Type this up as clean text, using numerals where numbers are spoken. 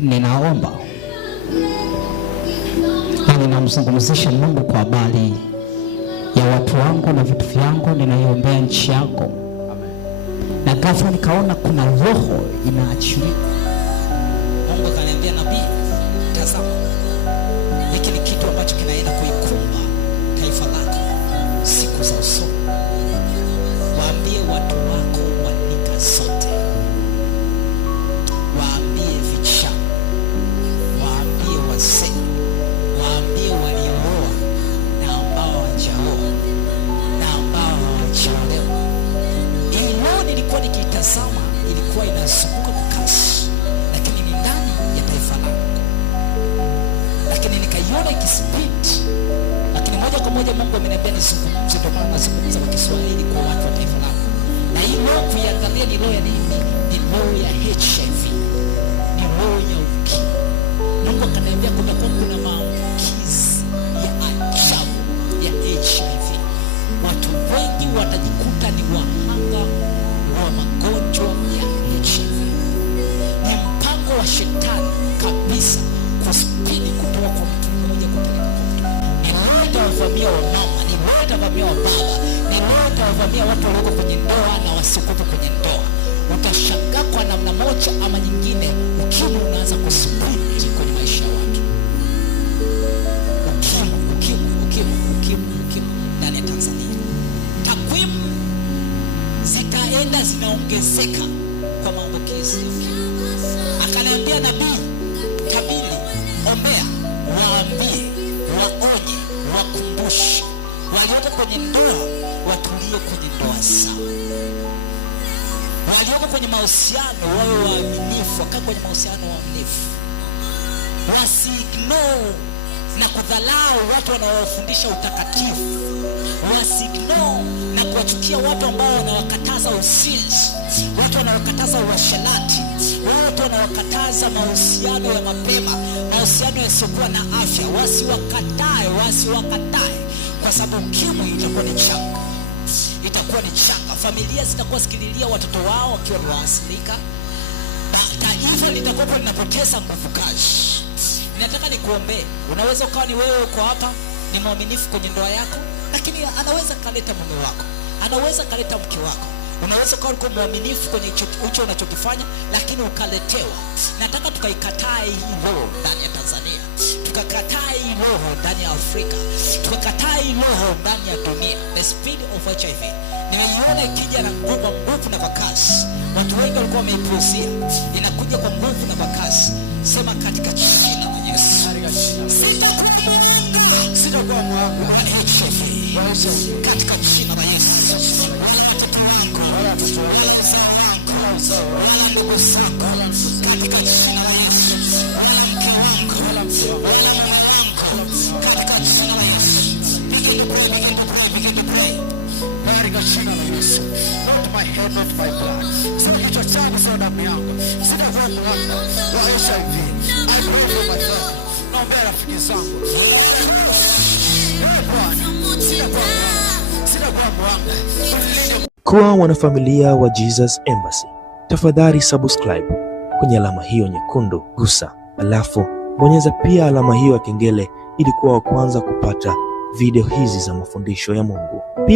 Ninaomba na ninamzungumzisha Mungu kwa habari ya watu wangu na vitu vyangu, ninaiombea nchi yako. Na ghafla nikaona kuna roho inaachiliwa. Mungu akaniambia, nabii, tazama, hiki ni kitu ambacho kinaenda kuikumba taifa lako siku za usoni. Waambie watu wako wa rika zote, waambie vijana, waambie wazee, waambie waliooa na ambao hawajaoa na ambao hawajaolewa. Ili leo nilikuwa nikitazama, ilikuwa inazunguka kwa kasi, lakini ni ndani ya taifa langu, lakini nikaiona ikispeed, lakini moja kwa moja Mungu ameniambia nizungumze. Ndio maana nazungumza kwa Kiswahili kwa watu wa taifa langu. Na hii roho kuiangalia ni roho ya nini? Ni roho ya HIV, ni roho ya ukimwi. Mungu akaniambia kumekuwa kuna maambukizi ya ajabu ya HIV. Watu wengi watajikuta ni wahanga wa magonjwa ya HIV. Ni mpango wa shetani kabisa kuspidi kutoka kwa mtu mmoja kupeleka kwa mtu. Ni roho itawavamia wamama, ni roho itawavamia wababa, ni roho itawavamia watu walioko kwenye ndoa na wasiokuwepo kwenye ndoa. Utashangaa kwa namna moja ama nyingine, ukimwi unaanza kuspidi kwenye maisha ya watu. Ukimwi ndani ya Tanzania. Takwimu zikaenda zinaongezeka kwa maambukizi ya ukimwi. Akaniambia, nabii, tabiri, ombea, waambie, waonye, wakumbushe walioko kwenye ndoa watulie kwenye ndoa sawa. Walioko kwenye mahusiano wawe waaminifu, wakae kwenye mahusiano waaminifu. Wasi-ignore na kudhalau watu wanaowafundisha utakatifu. Wasi-ignore na kuwachukia watu ambao wanawakataza uzinzi, watu wanawakataza uasherati, watu wanawakataza mahusiano ya mapema, mahusiano yasiokuwa na afya. Wasiwakatae, kwa sababu ukimwi itakuwa ni changa. Familia zitakuwa zikililia watoto wao wakiwa ni waasilika. Taifa litakuwa linapoteza nguvu kazi. Ninataka nikuombee. Unaweza ukawa ni wewe uko hapa, ni mwaminifu kwenye ndoa yako, lakini anaweza kaleta mume wako, anaweza kaleta mke wako. Unaweza kuwa uko mwaminifu kwenye hicho unachokifanya, lakini ukaletewa. Nataka tukaikataa hii roho ndani ya Tanzania, tukakataa hii roho ndani ya Afrika, tukakataa hii roho ndani ya dunia. The speed of HIV nimeiona ikija na nguvu na kwa kasi. Watu wengi walikuwa wameipuuzia, inakuja kwa nguvu na kwa kasi. Sema katika jina la Yesu, sitakuwa mwangu wa HIV katika jina la Yesu. Wala mtoto wangu, wala mzao wangu, wala ndugu zangu, katika jina la Yesu. Wala mke wangu, wala mzao wangu, wala mama wangu, katika jina la Yesu. Begin to pray. Katika jina la Yesu. Not my head, not my blood. Sina kichwa changu, sina damu yangu. Sitakuwa mwangu wa HIV. I pray for my family. Naombea rafiki zangu. Kuwa wanafamilia wa Jesus Embassy, tafadhali subscribe kwenye alama hiyo nyekundu, gusa, alafu bonyeza pia alama hiyo ya kengele ili kuwa wa kwanza kupata video hizi za mafundisho ya Mungu.